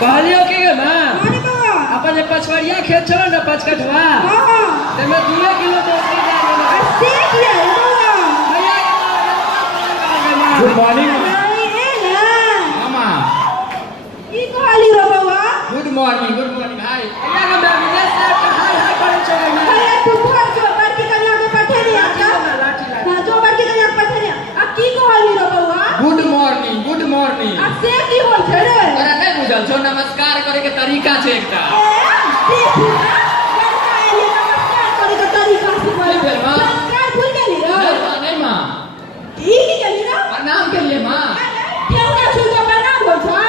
कहलियो कि गे मां अपन जे पछवरिया खेत छलो न पचकठवा ते में 2 किलो मछली जा गेलो से किया गुड मॉर्निंग मामा ई कहली रो बाबा गुड मॉर्निंग हाय अया के विदेश से हाय करे छै ना अरे तू घर जो बड़की कन्या के पठे दिया क्या हां जो बड़की कन्या के पठे दिया अब की कहली रो बाबा गुड मॉर्निंग अब से की होय छै रे अरे नहीं बुझल छो नमस्कार करे के तरीका छै एकटा देखू ना लड़का एले नमस्कार करे के तरीका से बोल नमस्कार भूल गेली रे नहीं मां ई की गेली रे प्रणाम के लिए मां केउ ना छु तो प्रणाम हो छै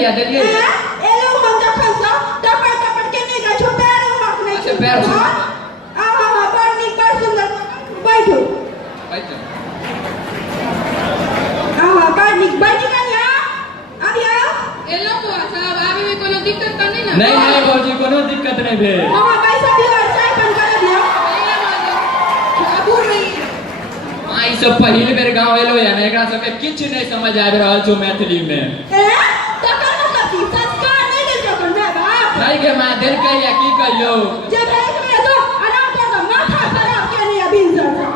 देलिए ए लो हम जखन से टपट के नहीं गय छो पैर उठा नहीं अच्छा पैर बड़ सुंदर बैठो बड़ निक बैठी कन्या अभी आओ ए लो तो साहब आवे में कोनो दिक्कत त नहीं ना नहीं बाबूजी कोनो दिक्कत नहीं भे हां पैसा दियो चाय बंद कर दियो बाबू नहीं आई सब पहिल बेर गांव एलो या ने एकरा सब के किछ नहीं समझ आबि रहल छो मैथिली में नहीं के मां दिल कहिया की कहियो जे भेज में तो आराम कर दो माथा खराब के नहीं अभी जरा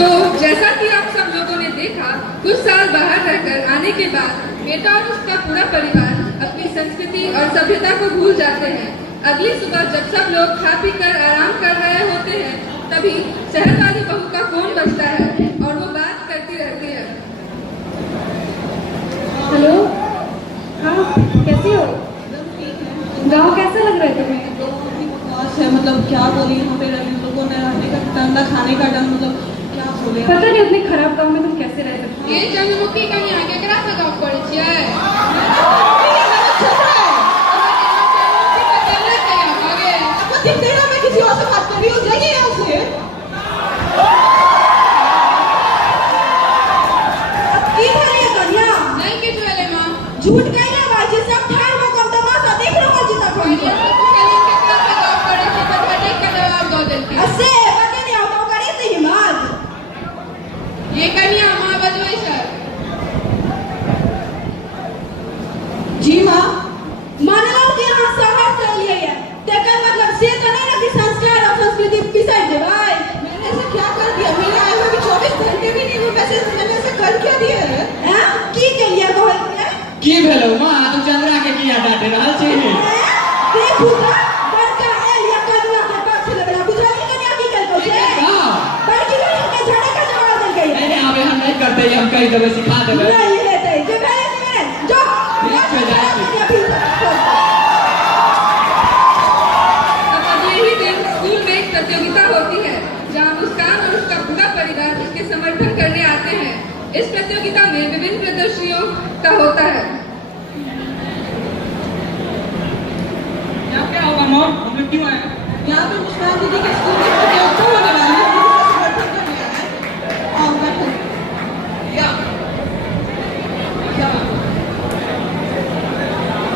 तो जैसा कि आप सब लोगों ने देखा कुछ साल बाहर रहकर आने के बाद बेटा और उसका पूरा परिवार अपनी संस्कृति और सभ्यता को भूल जाते हैं। अगली सुबह जब सब लोग खा पी कर आराम कर रहे होते हैं तभी शहर वाली बहू का फोन बजता है और वो बात करती रहती है। हेलो हाँ कैसी हो गाँव कैसा लग रहा है तुम्हें है मतलब क्या बोली यहाँ पे लोगों ने रहने का ठंडा खाने का ढंग मतलब क्या बोले पता नहीं अपने खराब गाँव में तुम कैसे रह सकते ये जनमुखी कहीं आगे करा सका पड़े छिए तेरा मैं किसी और से बात कर रही हूँ जगह है उसे की भले कन्या नहीं के चले मां झूठ कहले बाजी सब ठार में कम तमाशा देख रहो जिता कोई ये सब कलिन के करा सका पड़े छिए तो बड़े के जवाब दो देती असे बने नहीं आओ तो करे से हिम्मत ये कन्या मां बजवई सर जी मां मान लो कि यहां शहर से लिए है तेकर मतलब से तो नहीं ना कि संस्कार और संस्कृति पिसाई दे भाई मैंने ऐसा क्या कर दिया मेरे आए हुए 24 घंटे भी नहीं हुए वैसे मैंने ऐसा कर क्या दिया है हैं की के लिए कहल के की भेलो मां तू चंद्रा के किया डांटे रहल छी देखू का बड़का एलिया कन्या के पक्ष ले बड़ा बुझाई कन्या की कल को से बड़की कन्या के झड़े का जवाब दे गई नहीं अब हम नहीं करते हम कह देबे सिखा देबे नहीं लेते जे भेले से जो ठीक है जाए स्कूल में एक प्रतियोगिता होती है जहां मुस्कान और उसका पूरा परिवार उसके समर्थन करने आते हैं। इस प्रतियोगिता में विभिन्न प्रदर्शनियों का होता है। यहाँ क्या होगा मोर हम लोग क्यों आए यहाँ पे मुस्कान दीदी के स्कूल में प्रतियोगिता होने वाली है उसका समर्थन करने आए हैं और बैठो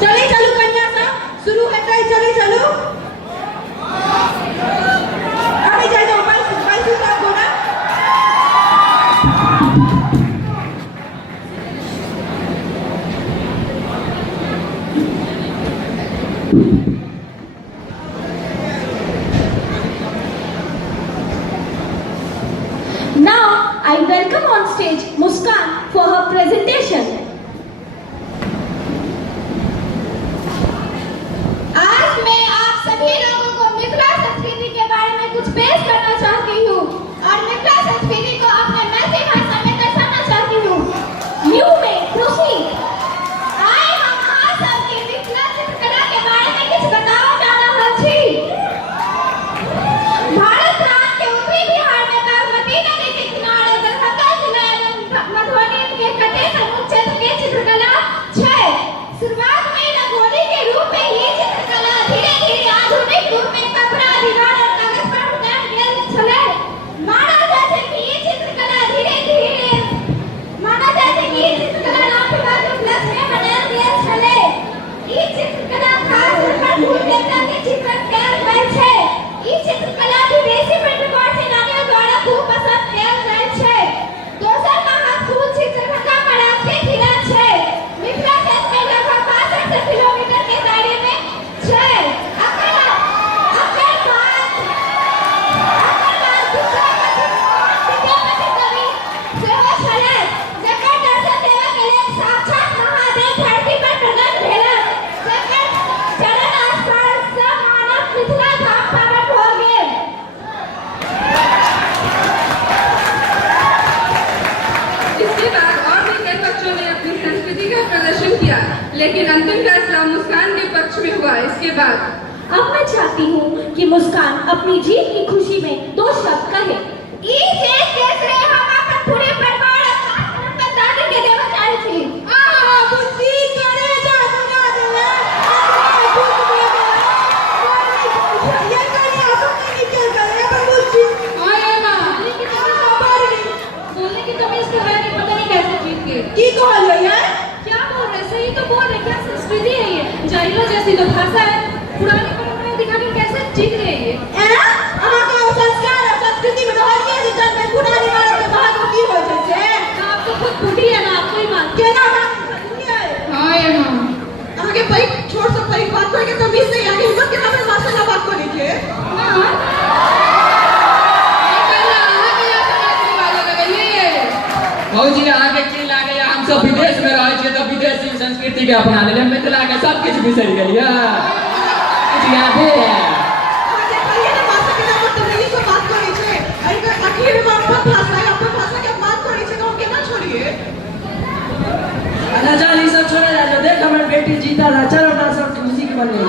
चले चलो कन्या सा शुरू है कहीं चले चलो अभी जाए तो बाइस साहब बोला Now I welcome on stage Muskan for her presentation. इसके बाद और भी कई बच्चों ने अपनी संस्कृति का प्रदर्शन किया, लेकिन अंतिम फैसला मुस्कान के पक्ष में हुआ। इसके बाद अब मैं चाहती हूँ कि मुस्कान अपनी जीत की खुशी में 2 शब्द कहे। पूरे परिवार दादी के देवा चाहे थी बुद्धि करे जा सुना दे ये करिए अपने निकल गए पर बुद्धि आए ना बोलने की तमीज तो है नहीं, पता नहीं कैसे जीत गए। की कहल है यार क्या बोल रहे, सही तो बोल रहे, क्या संस्कृति है ये, जाहिलों जैसी तो भाषा है, पुरानी परंपरा दिखाकर कैसे जीत गए ये। संस्कार और संस्कृति में रहलिए जे जब में पुरानी बात के बाद की हो छै आप तो खुद बूढ़ी है ना, आपको ही मान केना बात दुनिया है हाँ ये हाँ आगे भाई छोड़ सब भाई बात करके तमीज नहीं आगे हिम्मत के नाम पे भाषा ना बात करे के भौजी आगे की लागे हम सब विदेश में रहे छियै तो विदेशी संस्कृति के अपना ले मिथिला के सब कुछ बिसरि गेलियै, कुछ यादे है। आगे कहिए ना भाषा के नाम पे तमीज से बात करे छे अगर आखिर में अपन भाषा है अपन भाषा के बात करे छे तो हम केना छोड़िए। अच्छा चल ये सब छोड़ जा, देख हमर बेटी जीता था, चलो ना सब खुशी के बन गई।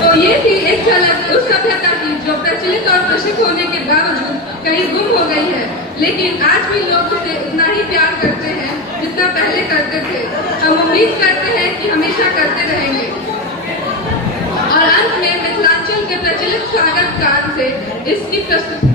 तो ये थी एक झलक उस सभ्यता की जो प्रचलित और प्रसिद्ध होने के बावजूद कहीं गुम हो गई है, लेकिन आज भी लोग उसे उतना ही प्यार करते हैं जितना पहले करते थे। हम उम्मीद करते हैं कि हमेशा करते रहेंगे। और अंत में मिथिलांचल के प्रचलित स्वागत गान से इसकी प्रस्तुति।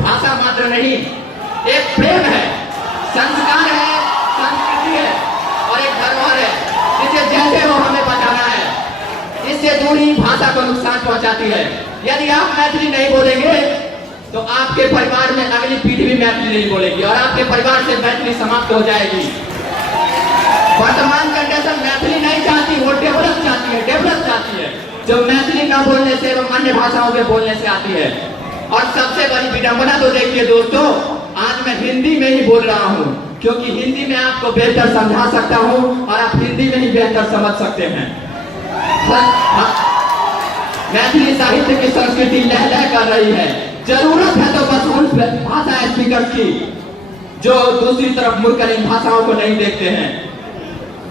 भाषा मात्र नहीं, एक प्रेम है, संस्कार है, संस्कृति है और एक धरोहर है जिसे जैसे हो हमें बचाना है। इससे दूरी भाषा को नुकसान पहुंचाती है। यदि आप मैथिली नहीं बोलेंगे तो आपके परिवार में अगली पीढ़ी भी मैथिली नहीं बोलेगी और आपके परिवार से मैथिली समाप्त हो जाएगी। वर्तमान कंडीशन मैथिली नहीं चाहती, वो डेवलप चाहती है, डेवलप चाहती है, जो मैथिली न बोलने से एवं अन्य भाषाओं के बोलने से आती है। और सबसे बड़ी विडंबना तो देखिए दोस्तों, आज मैं हिंदी में ही बोल रहा हूँ क्योंकि हिंदी में आपको बेहतर समझा सकता हूँ और आप हिंदी में ही बेहतर समझ सकते हैं। मैथिली साहित्य की संस्कृति लह लह कर रही है। जरूरत है तो बस उन भाषा स्पीकर की जो दूसरी तरफ मुड़कर इन भाषाओं को नहीं देखते हैं।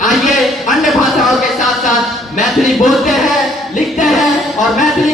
आइए अन्य भाषाओं के साथ साथ मैथिली बोलते हैं, लिखते हैं और मैथिली